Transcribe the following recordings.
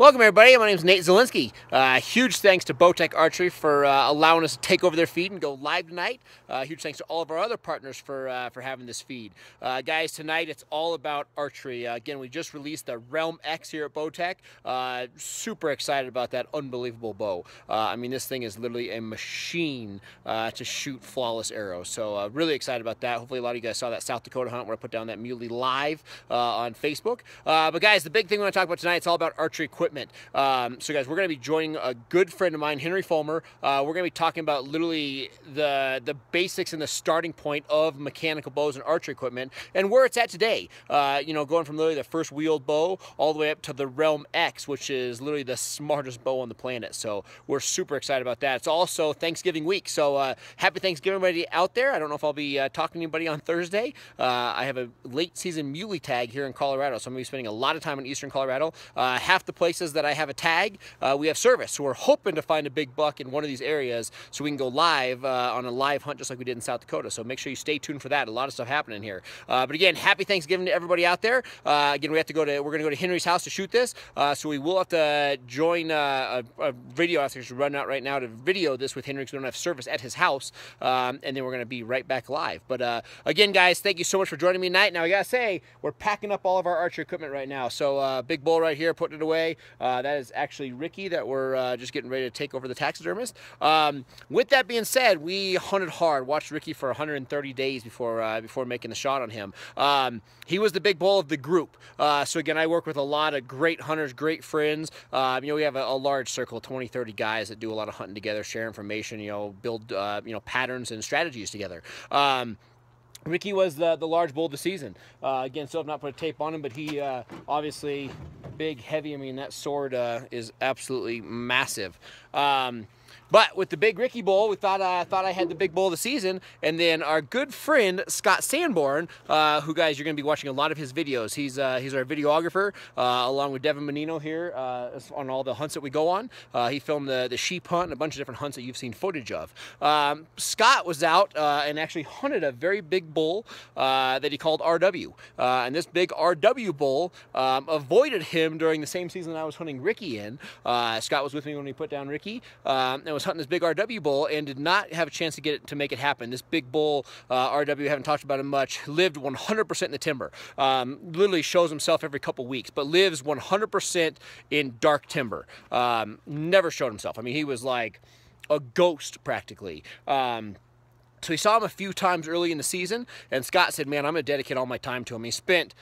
Welcome everybody, my name is Nate Zelinsky. Huge thanks to Bowtech Archery for allowing us to take over their feed and go live tonight. Huge thanks to all of our other partners for having this feed. Guys, tonight it's all about archery. Again, we just released the Realm X here at Bowtech. Super excited about that unbelievable bow. I mean, this thing is literally a machine to shoot flawless arrows. So really excited about that. Hopefully a lot of you guys saw that South Dakota hunt where I put down that muley live on Facebook. But guys, the big thing we want to talk about tonight, it's all about archery equipment. So guys, we're going to be joining a good friend of mine, Henry Fulmer. We're going to be talking about literally the basics and the starting point of mechanical bows and archery equipment and where it's at today. You know, going from literally the first wheeled bow all the way up to the Realm X, which is literally the smartest bow on the planet. So we're super excited about that. It's also Thanksgiving week, so happy Thanksgiving everybody out there. I don't know if I'll be talking to anybody on Thursday. I have a late season muley tag here in Colorado, so I'm going to be spending a lot of time in eastern Colorado. Half the places that I have a tag, we have service. So we're hoping to find a big buck in one of these areas so we can go live on a live hunt just like we did in South Dakota. So make sure you stay tuned for that. A lot of stuff happening here. But again, happy Thanksgiving to everybody out there. Again, we're going to go to Henry's house to shoot this. So we will have to join a video. I think we're running out right now to video this with Henry because we don't have service at his house. And then we're going to be right back live. But again, guys, thank you so much for joining me tonight. Now, I got to say, we're packing up all of our archery equipment right now. So big bull right here, putting it away. That is actually Ricky that we're just getting ready to take over the taxidermist. With that being said, we hunted hard, watched Ricky for 130 days before making the shot on him. He was the big bull of the group. So again, I work with a lot of great hunters, great friends. You know, we have a large circle, 20, 30 guys that do a lot of hunting together, share information, you know, build patterns and strategies together. Ricky was the large bull of the season. Again, still have not put a tape on him, but he obviously big, heavy. I mean, that sword is absolutely massive. But with the big Ricky bull, we thought I had the big bull of the season. And then our good friend, Scott Sanborn, who, guys, you're going to be watching a lot of his videos. He's our videographer, along with Devin Menino here on all the hunts that we go on. He filmed the sheep hunt and a bunch of different hunts that you've seen footage of. Scott was out and actually hunted a very big bull that he called RW. And this big RW bull avoided him during the same season I was hunting Ricky in. Scott was with me when we put down Ricky. And was hunting this big RW bull and did not have a chance to make it happen. This big bull, RW, haven't talked about him much, lived 100% in the timber. Literally shows himself every couple weeks, but lives 100% in dark timber. Never showed himself. I mean, he was like a ghost practically. So we saw him a few times early in the season, and Scott said, man, I'm going to dedicate all my time to him. He spent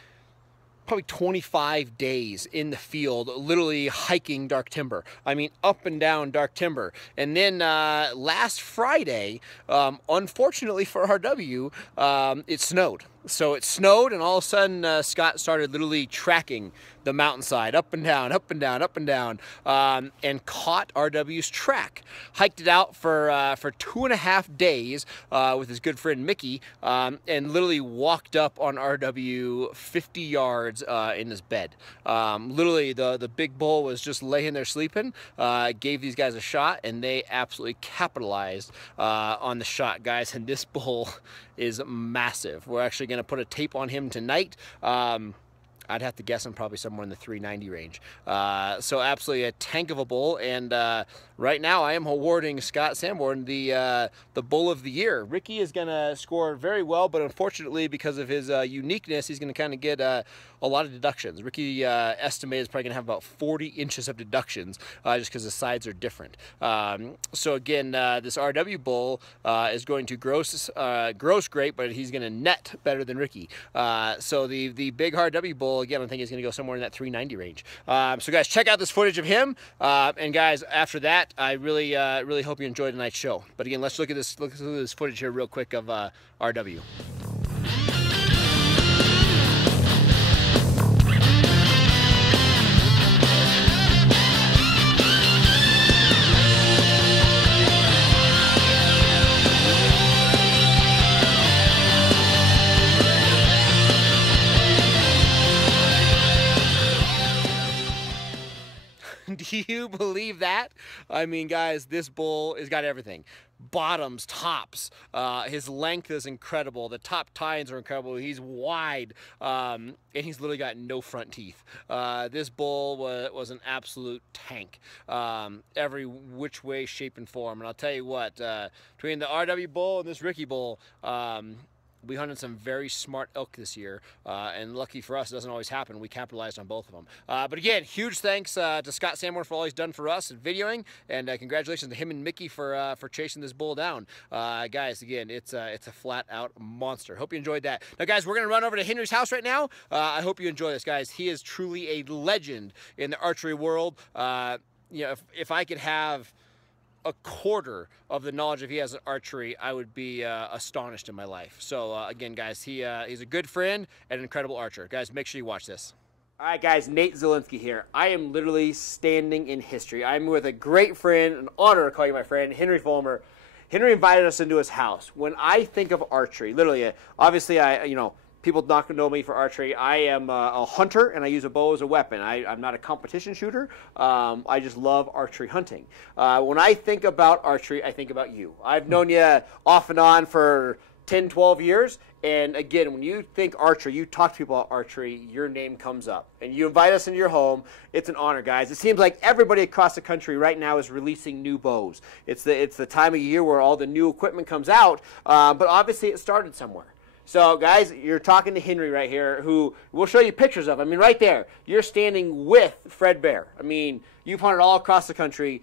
probably 25 days in the field, literally hiking dark timber. I mean, up and down dark timber. And then last Friday, unfortunately for RW, it snowed. So it snowed, and all of a sudden, Scott started literally tracking the mountainside, up and down, up and down, up and down, and caught RW's track. Hiked it out for 2.5 days with his good friend Mickey, and literally walked up on RW 50 yards in his bed. Literally, the big bull was just laying there sleeping, gave these guys a shot, and they absolutely capitalized on the shot, guys. And this bull is massive. We're actually going to put a tape on him tonight. I'd have to guess I'm probably somewhere in the 390 range. So absolutely a tank of a bull, and right now I am awarding Scott Sanborn the bull of the year. Ricky is going to score very well, but unfortunately because of his uniqueness, he's going to kind of get a lot of deductions. Ricky estimated is probably going to have about 40 inches of deductions just because the sides are different. So again, this RW bull is going to gross great, but he's going to net better than Ricky. So the big RW bull, again, I think he's going to go somewhere in that 390 range. So guys, check out this footage of him. And guys, after that, I really hope you enjoyed tonight's show. But again, let's look at this footage here real quick of RW. Do you believe that? I mean, guys, this bull has got everything. Bottoms, tops. His length is incredible. The top tines are incredible. He's wide, and he's literally got no front teeth. This bull was an absolute tank, every which way, shape, and form. And I'll tell you what, between the RW bull and this Ricky bull, we hunted some very smart elk this year, and lucky for us, it doesn't always happen. We capitalized on both of them. But again, huge thanks to Scott Sanborn for all he's done for us and videoing, and congratulations to him and Mickey for chasing this bull down. Guys, again, it's a flat-out monster. Hope you enjoyed that. Now, guys, we're going to run over to Henry's house right now. I hope you enjoy this, guys. He is truly a legend in the archery world. You know, if I could have a quarter of the knowledge if he has an archery, I would be astonished in my life. So again, guys, he's a good friend and an incredible archer. Guys, make sure you watch this. All right, guys, Nate Zelinsky here. I am literally standing in history. I'm with a great friend, an honor to call you my friend, Henry Fulmer. Henry invited us into his house. When I think of archery, literally, obviously, people not going to know me for archery. I am a hunter, and I use a bow as a weapon. I'm not a competition shooter. I just love archery hunting. When I think about archery, I think about you. I've known you off and on for 10, 12 years. And again, when you think archery, you talk to people about archery, your name comes up. And you invite us into your home. It's an honor, guys. It seems like everybody across the country right now is releasing new bows. It's the time of year where all the new equipment comes out. But obviously, it started somewhere. So, guys, you're talking to Henry right here, who we'll show you pictures of. I mean, right there, you're standing with Fred Bear. I mean, you've hunted all across the country.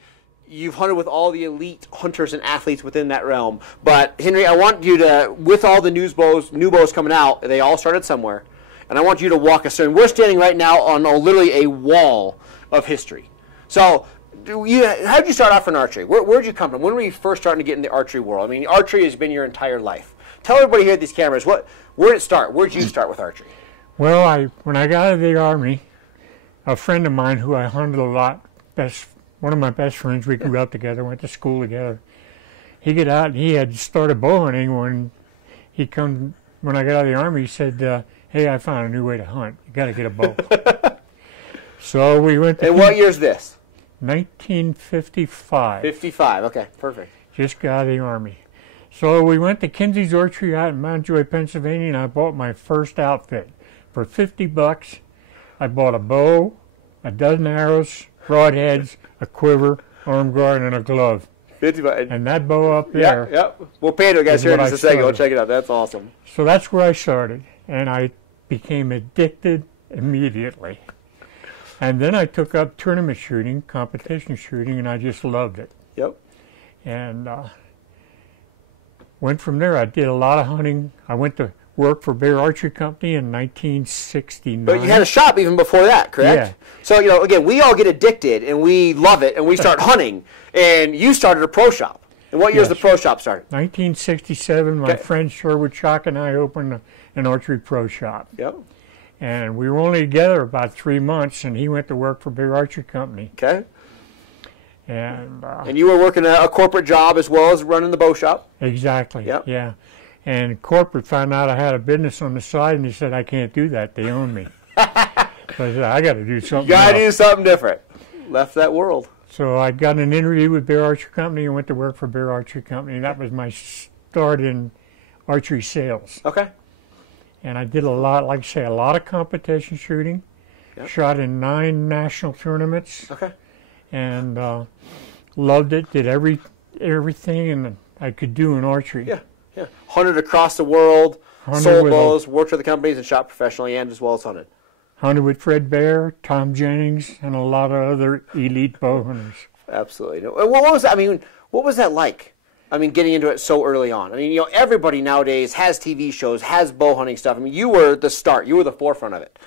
You've hunted with all the elite hunters and athletes within that realm. But, Henry, I want you to, with all the new bows coming out, they all started somewhere, and I want you to walk us through. And we're standing right now on literally a wall of history. So, how did you start off in archery? Where did you come from? When were you first starting to get in the archery world? I mean, archery has been your entire life. Tell everybody here at these cameras, where did it start? Where did you start with archery? Well, when I got out of the Army, a friend of mine who I hunted a lot, one of my best friends, we grew up together, went to school together. He got out and he had started bow hunting when I got out of the Army. He said, hey, I found a new way to hunt. You got to get a bow. So we went to... And what year's this? 1955. 55, okay, perfect. Just got out of the Army. So we went to Kinsey's Orchard out in Mountjoy, Pennsylvania, and I bought my first outfit. For $50, I bought a bow, a dozen arrows, broadheads, a quiver, arm guard, and a glove. 55. And that bow up there. Yep. We'll pay it, guys, here in just a second. Go check it out. That's awesome. So that's where I started, and I became addicted immediately. And then I took up tournament shooting, competition shooting, and I just loved it. Yep. And went from there. I did a lot of hunting. I went to work for Bear Archery Company in 1969. But you had a shop even before that, correct? Yeah. So, again, we all get addicted, and we love it, and we start hunting. And you started a pro shop. And what year is the pro shop started? 1967. My friend Sherwood Chalk and I opened an archery pro shop. Yep. And we were only together about 3 months, and he went to work for Bear Archery Company. Okay. And you were working a corporate job as well as running the bow shop? Exactly. Yep. Yeah. And corporate found out I had a business on the side, and he said, I can't do that. They own me. So I said, I got to do something You got to do else. something different. Left that world. So I got an interview with Bear Archery Company and went to work for Bear Archery Company. That was my start in archery sales. Okay. And I did a lot, like I say, a lot of competition shooting. Yep. Shot in 9 national tournaments. Okay. And loved it. Did everything and I could do in archery. Yeah. Yeah. Hunted across the world. Sold bows. Worked for the companies and shot professionally and as well as hunted. Hunted with Fred Bear, Tom Jennings, and a lot of other elite bow hunters. Absolutely. What was that? I mean, what was that like? I mean, getting into it so early on. I mean, everybody nowadays has TV shows, has bow hunting stuff. I mean, you were the start. You were the forefront of it.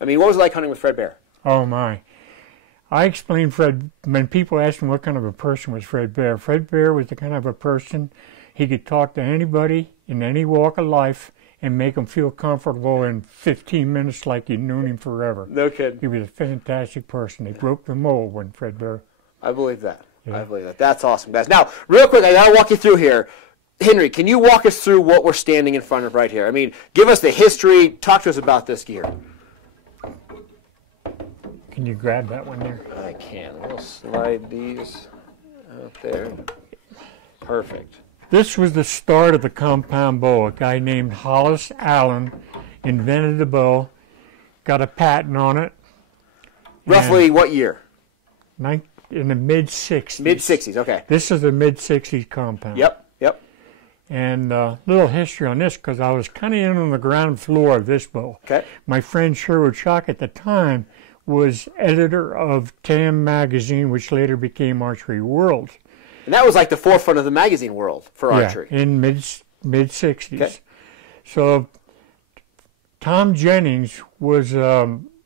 I mean, what was it like hunting with Fred Bear? Oh, my. I explained Fred, when people asked him what kind of a person was Fred Bear was the kind of a person, he could talk to anybody in any walk of life and make them feel comfortable in 15 minutes like you'd known him forever. No kidding. He was a fantastic person. He broke the mold when Fred Bear. I believe that. Yeah. I believe that. That's awesome, guys. Now, real quick, I got to walk you through here. Henry, can you walk us through what we're standing in front of right here? I mean, give us the history. Talk to us about this gear. Can you grab that one there? I can. We'll slide these out there. Perfect. This was the start of the compound bow. A guy named Hollis Allen invented the bow, got a patent on it. Roughly what year? In the mid-'60s. Mid-'60s, okay. This is a mid-'60s compound. Yep. And a little history on this, because I was kind of in on the ground floor of this bow. Okay. My friend Sherwood Schock at the time was editor of TAM magazine, which later became Archery World. And that was like the forefront of the magazine world for archery. In mid-'60s. Okay. So Tom Jennings was,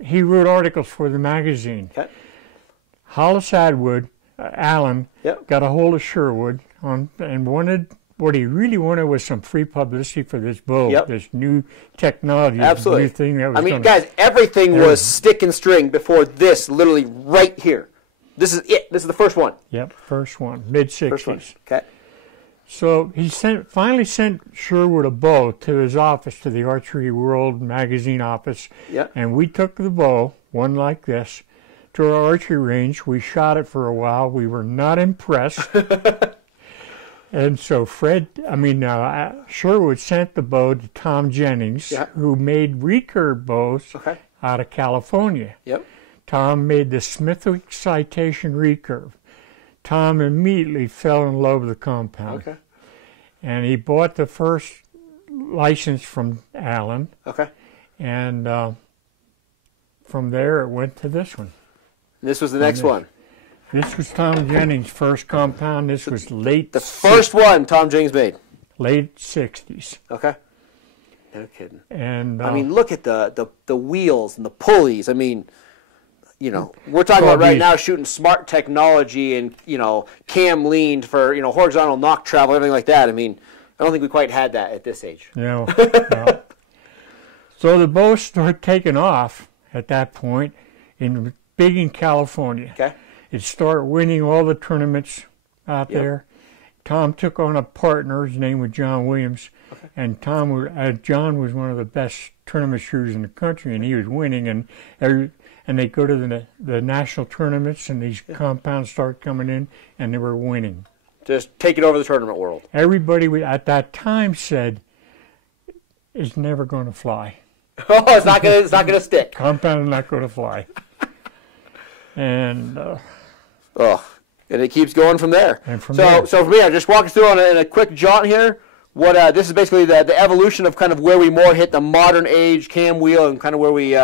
he wrote articles for the magazine. Okay. Hollis Allen got a hold of Sherwood and what he really wanted was some free publicity for this bow, this new technology, Absolutely. New thing that was guys, everything was stick and string before this, literally right here. This is it. This is the first one. Yep, first one, mid-'60s. First one. Okay. So he finally sent Sherwood a bow to his office, to the Archery World magazine office, and we took the bow, one like this, to our archery range. We shot it for a while. We were not impressed. And so Sherwood sent the bow to Tom Jennings, who made recurve bows out of California. Yep. Tom made the Smithwick Citation recurve. Tom immediately fell in love with the compound. Okay. And he bought the first license from Allen. Okay. And from there it went to this one. This was the next one. This was Tom Jennings' first compound. This was the first one Tom Jennings made. Late 60s. Okay. No kidding. And I mean, look at the wheels and the pulleys. I mean, we're talking about right now shooting smart technology and, cam leaned for, horizontal knock travel, everything like that. I mean, I don't think we quite had that at this age. No. So the bow started taking off at that point big in California. Okay. It started winning all the tournaments out there. Tom took on a partner. His name was John Williams. Okay. And John was one of the best tournament shooters in the country, and he was winning. And they go to the national tournaments, and these compounds start coming in, and they were winning. Just taking over the tournament world. Everybody at that time said, "It's never going to fly." Oh, it's not going to stick. Compound is not going to fly. And and it keeps going from there. And so for me, I'm just walking through in a quick jaunt here. What this is basically the evolution of kind of where we more hit the modern age cam wheel and kind of where we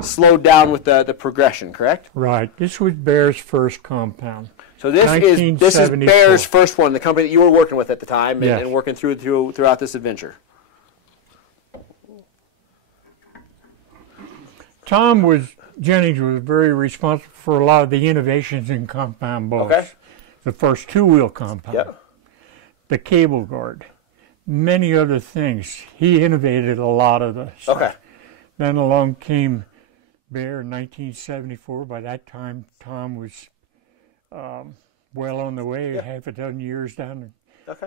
slowed down with the progression. Correct? Right. This was Bear's first compound. So this is Bear's first one, the company that you were working with at the time and working throughout this adventure. Jennings was very responsible for a lot of the innovations in compound bows. Okay. The first two-wheel compound. Yep. The cable guard. Many other things. He innovated a lot of the stuff. Okay. Then along came Bear in 1974. By that time, Tom was well on the way, half a dozen years down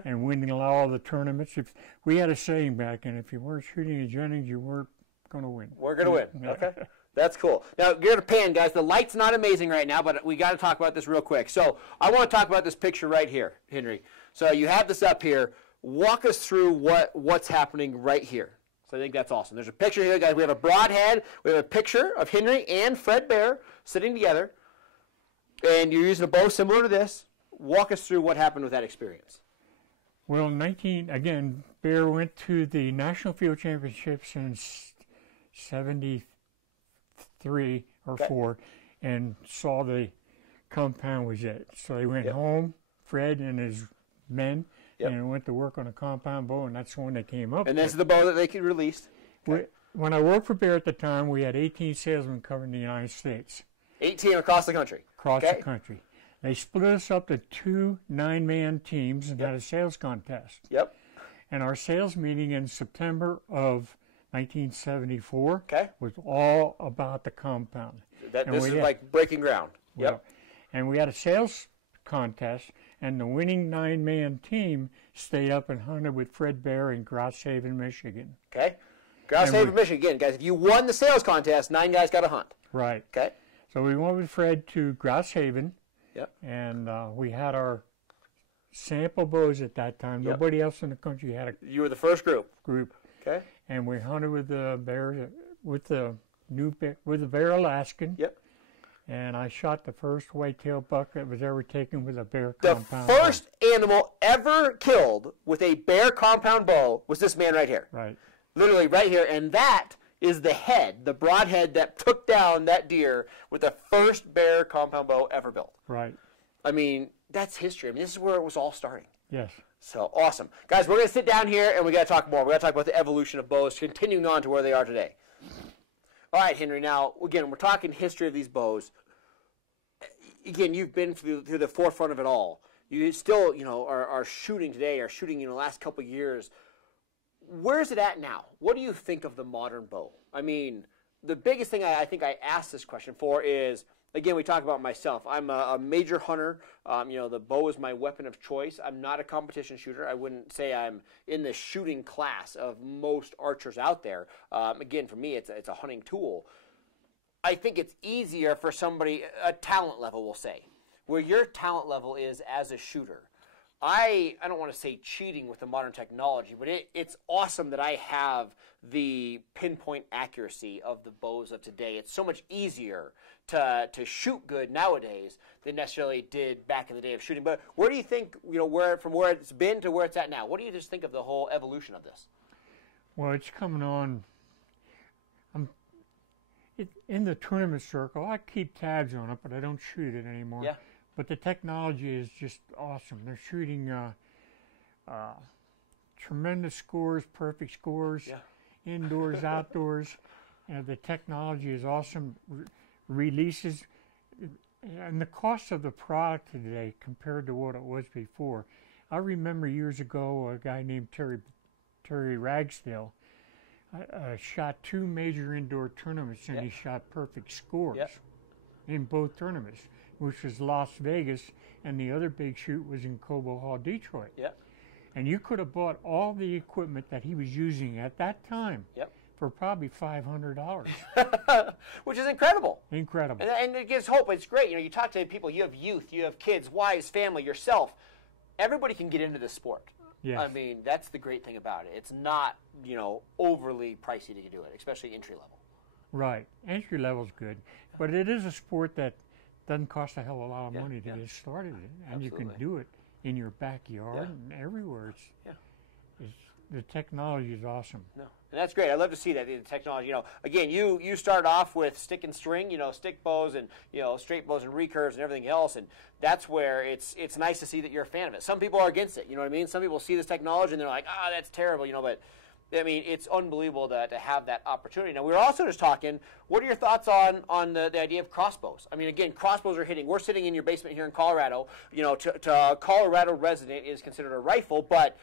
and winning all the tournaments. We had a saying back then, if you weren't shooting at Jennings, you weren't going to win. We're going to win. Okay. That's cool. Now, get a pan, guys. The light's not amazing right now, but we got to talk about this real quick. So I want to talk about this picture right here, Henry. So you have this up here. Walk us through what's happening right here. So I think that's awesome. There's a picture here, guys. We have a broadhead. We have a picture of Henry and Fred Bear sitting together. And you're using a bow similar to this. Walk us through what happened with that experience. Well, Bear went to the National Field Championships in 73 or 4 and saw the compound was it. So he went home, Fred and his men, and went to work on a compound bow, and that's the one they came up with. And this is the bow that they released? Okay. When I worked for Bear at the time, we had 18 salesmen covering the United States. 18 across the country? Across the country. They split us up to 2 9-man teams and had a sales contest. Yep. And our sales meeting in September of 1974 was all about the compound. This is like breaking ground. Yep. And we had a sales contest, and the winning 9-man team stayed up and hunted with Fred Bear in Grouse Haven, Michigan. Okay. Grouse Haven, Michigan. Again, guys, if you won the sales contest, 9 guys got a hunt. Right. Okay. So we went with Fred to Grouse Haven. Yep. And we had our sample bows at that time. Yep. Nobody else in the country had a You were the first group. Okay. And we hunted with the bear, with the bear Alaskan. Yep. And I shot the first whitetail buck that was ever taken with a bear The compound first animal ever killed with a bear compound bow was this man right here. Right. Literally right here. And that is the head, the broadhead that took down that deer with the first bear compound bow ever built. Right. I mean, that's history. I mean, this is where it was all starting. Yes. So, awesome. Guys, we're going to sit down here and we got to talk more. We got to talk about the evolution of bows, continuing on to where they are today. All right, Henry, now, again, we're talking history of these bows. Again, you've been through the forefront of it all. You still, are shooting today, are shooting in the last couple of years. Where's it at now? What do you think of the modern bow? I mean, the biggest thing I think I asked this question for is, again, we talk about myself. I'm a major hunter. The bow is my weapon of choice. I'm not a competition shooter. I wouldn't say I'm in the shooting class of most archers out there. Again, for me, it's a hunting tool. I think it's easier for somebody, a talent level, we'll say, where your talent level is as a shooter. I don't want to say cheating with the modern technology, but it's awesome that I have the pinpoint accuracy of the bows of today. It's so much easier to shoot good nowadays than necessarily did back in the day of shooting. But where do you think, from where it's been to where it's at now, what do you just think of the whole evolution of this? Well, it's coming on. In the tournament circle, I keep tabs on it, but I don't shoot it anymore. Yeah. But the technology is just awesome. They're shooting tremendous scores, perfect scores, indoors, outdoors. The technology is awesome. Releases, and the cost of the product today compared to what it was before. I remember years ago a guy named Terry Ragsdale shot 2 major indoor tournaments, and he shot perfect scores in both tournaments, which was Las Vegas, and the other big shoot was in Cobo Hall, Detroit. And you could have bought all the equipment that he was using at that time for probably $500. Which is incredible. Incredible. And it gives hope. It's great. You talk to people, you have youth, you have kids, wives, family, yourself. Everybody can get into this sport. Yes. I mean, that's the great thing about it. It's not, overly pricey to do it, especially entry level. Right. Entry level's good. But it is a sport that doesn't cost a hell of a lot of money to get started in. And you can do it in your backyard and everywhere. The technology is awesome. No, and that's great. I love to see that, the technology. Again, you start off with stick and string, stick bows and straight bows and recurves and everything else, and that's where it's nice to see that you're a fan of it. Some people are against it. You know what I mean? Some people see this technology and they're like, that's terrible. But I mean, it's unbelievable to have that opportunity. Now, we were also just talking, what are your thoughts on the idea of crossbows? I mean, again, crossbows are hitting. We're sitting in your basement here in Colorado. To a Colorado resident is considered a rifle, but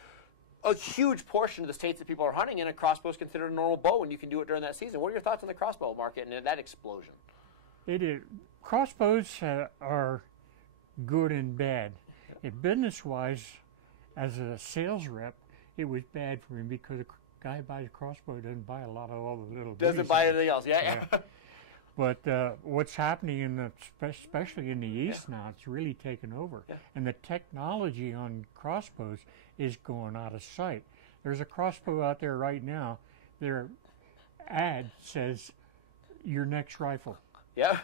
a huge portion of the states that people are hunting in, a crossbow is considered a normal bow, and you can do it during that season. What are your thoughts on the crossbow market and that explosion? It is. Crossbows are good and bad. Business-wise, as a sales rep, it was bad for him because a guy buys a crossbow doesn't buy a lot of all the little. Doesn't buy anything else. Yeah. But what's happening especially in the East now, it's really taken over. And the technology on crossbows is going out of sight. There's a crossbow out there right now. Their ad says, your next rifle. Yeah.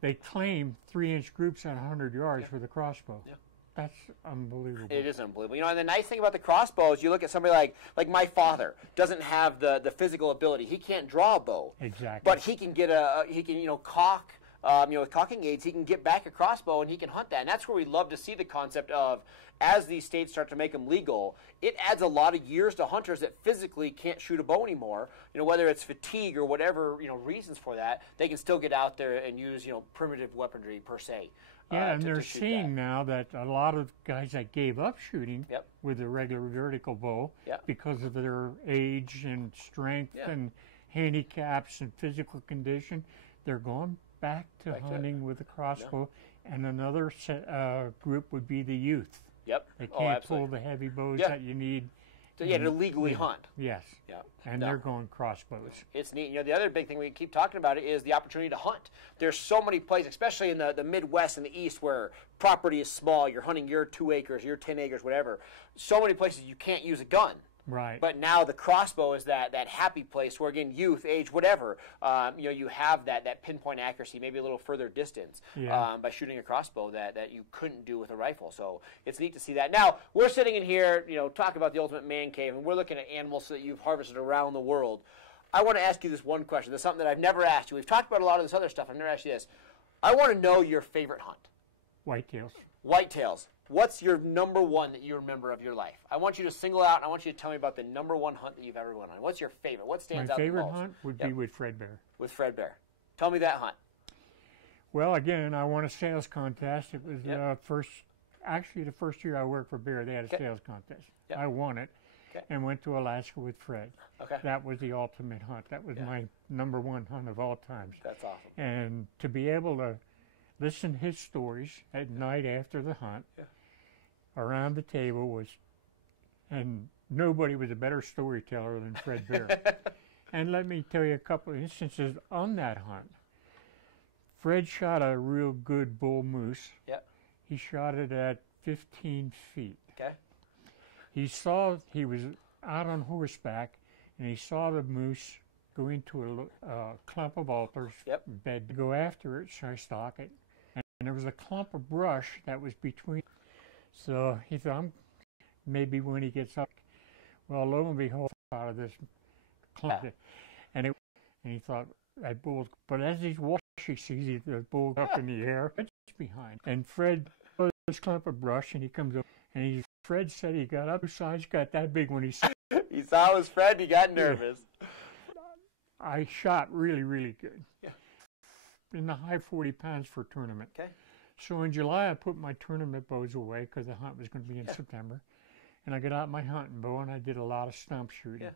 They claim 3-inch groups at 100 yards for the crossbow. That's unbelievable. It is unbelievable. And the nice thing about the crossbow is you look at somebody like my father doesn't have the physical ability. He can't draw a bow. Exactly. But he can get cock. With cocking aids, he can get back a crossbow and he can hunt that. And that's where we love to see the concept of, as these states start to make them legal, it adds a lot of years to hunters that physically can't shoot a bow anymore. Whether it's fatigue or whatever reasons for that, they can still get out there and use primitive weaponry per se. Yeah, and they're seeing now that a lot of guys that gave up shooting with a regular vertical bow because of their age and strength and handicaps and physical condition, they're going back to hunting with a crossbow. And another group would be the youth. They can't pull the heavy bows that you need to legally hunt. Yes. Yeah. And they're going crossbows. It's neat. You know, the other big thing we keep talking about is the opportunity to hunt. There's so many places, especially in the Midwest and the East, where property is small. You're hunting your 2 acres, your 10 acres, whatever. So many places you can't use a gun. Right. But now the crossbow is that happy place where, again, youth, age, whatever, you have that pinpoint accuracy, maybe a little further distance by shooting a crossbow that you couldn't do with a rifle. So it's neat to see that. Now, we're sitting in here, talking about the ultimate man cave, and we're looking at animals that you've harvested around the world. I want to ask you this one question. That's something that I've never asked you. We've talked about a lot of this other stuff. I've never asked you this. I want to know your favorite hunt. Whitetails. Whitetails. What's your number one that you remember of your life? I want you to single out, and I want you to tell me about the number one hunt that you've ever went on. What's your favorite? What stands out the most? My favorite hunt would be with Fred Bear. With Fred Bear. Tell me that hunt. Well, again, I won a sales contest. It was the first year I worked for Bear, they had a sales contest. I won it and went to Alaska with Fred. That was the ultimate hunt. That was my number one hunt of all times. That's awesome. And to be able to listen to his stories at night after the hunt, around the table and nobody was a better storyteller than Fred Bear. And let me tell you a couple of instances on that hunt. Fred shot a real good bull moose. He shot it at 15 feet. He was out on horseback, and he saw the moose go into a clump of alders bed to go after it, so I stalk it. And there was a clump of brush that was between. So he thought, maybe when he gets up, well, lo and behold, out of this clump. And he thought, that bull, but as he's watching, he sees the bull up in the air, it's behind. And Fred saw this clump of brush, and he comes up, and Fred said he got up, his size got that big when he saw He saw it was Fred, he got nervous. I shot really, really good. In the high 40 pounds for a tournament. So in July, I put my tournament bows away because the hunt was going to be in September. And I got out my hunting bow, and I did a lot of stump shooting.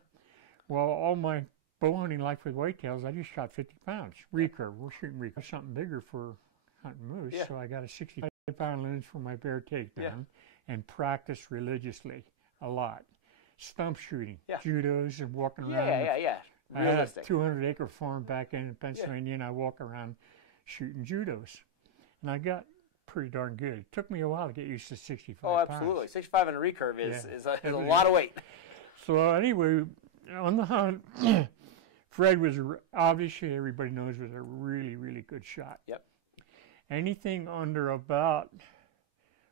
Well, all my bow hunting life with whitetails, I just shot 50 pounds. Recurve, we're shooting recurve. Something bigger for hunting moose. So I got a 65-pound lens for my bear takedown and practiced religiously a lot. Stump shooting, judos, and walking around. I had a 200-acre farm back in Pennsylvania, and I walk around shooting judos. And I got pretty darn good. It took me a while to get used to 65 pounds. Oh, absolutely. 65 and a recurve is a lot of weight. So anyway, on the hunt, Fred was, obviously everybody knows, was a really, really good shot. Anything under about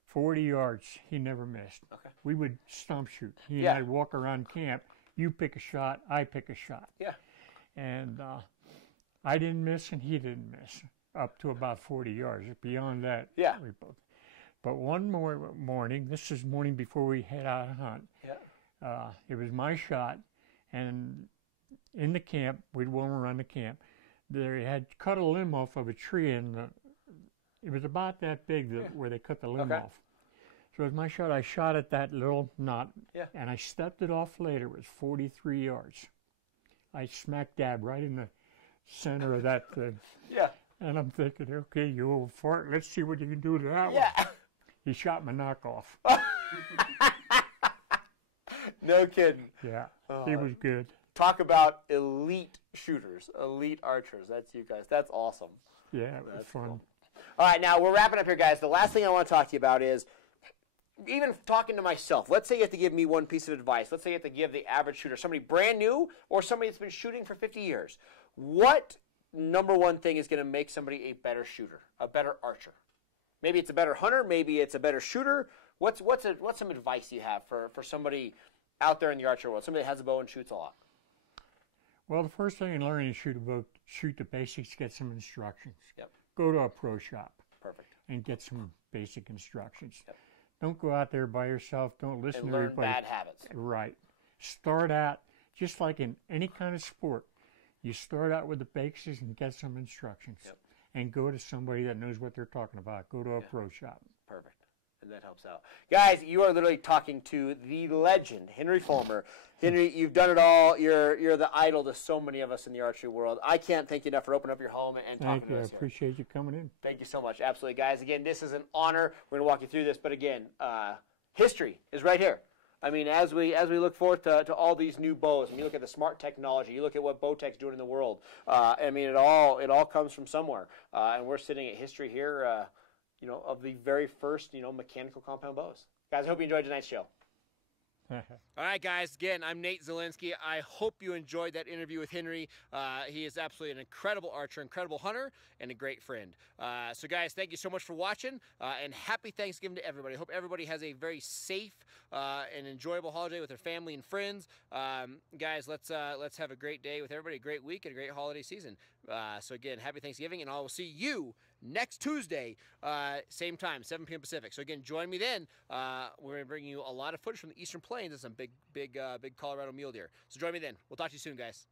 40 yards, he never missed. We would stump shoot. He and I'd walk around camp. You pick a shot, I pick a shot. And I didn't miss and he didn't miss. Up to about 40 yards. Beyond that, we both. But one more morning, this is morning before we head out to hunt, it was my shot, and in the camp, we'd roam around the camp, they had cut a limb off of a tree, and it was about that big where they cut the limb off. So it was my shot. I shot at that little knot, and I stepped it off later. It was 43 yards. I smack dab right in the center of that thing. And I'm thinking, okay, you old fart, let's see what you can do to that one. He shot my knockoff. No kidding. He was good. Talk about elite shooters, elite archers. That's you guys. That's awesome. It was fun. Cool. All right, now we're wrapping up here, guys. The last thing I want to talk to you about is, even talking to myself, let's say you have to give me one piece of advice. Let's say you have to give the average shooter, somebody brand new or somebody that's been shooting for 50 years. What number one thing is going to make somebody a better shooter, a better archer? Maybe it's a better hunter, maybe it's a better shooter. What's some advice you have for somebody out there in the archer world, somebody that has a bow and shoots a lot? Well, the first thing in learning to shoot a bow, shoot the basics, get some instructions. Go to a pro shop. And get some basic instructions. Don't go out there by yourself. Don't listen to everybody. And learn bad habits. Right. Start out, just like in any kind of sport, you start out with the basics and get some instructions. And go to somebody that knows what they're talking about. Go to a pro shop. Perfect. And that helps out. Guys, you are literally talking to the legend, Henry Fulmer. Henry, you've done it all. You're the idol to so many of us in the archery world. I can't thank you enough for opening up your home and talking to us here. I appreciate you coming in. Thank you so much. Absolutely. Guys, again, this is an honor. We're going to walk you through this. But again, history is right here. I mean, as we look forward to all these new bows, and you look at the smart technology, you look at what Bowtech's doing in the world. I mean, it all comes from somewhere, and we're sitting at history here, you know, of the very first, you know, mechanical compound bows. Guys, I hope you enjoyed tonight's show. All right, guys. Again, I'm Nate Zelinsky. I hope you enjoyed that interview with Henry. He is absolutely an incredible archer, incredible hunter, and a great friend. So, guys, thank you so much for watching, and happy Thanksgiving to everybody. I hope everybody has a very safe and enjoyable holiday with their family and friends. Guys, let's have a great day with everybody, a great week, and a great holiday season. So, again, happy Thanksgiving, and I will see you next Tuesday, same time, 7 p.m. Pacific. So, again, join me then. We're going to bring you a lot of footage from the Eastern Plains and some big Colorado mule deer. So join me then. We'll talk to you soon, guys.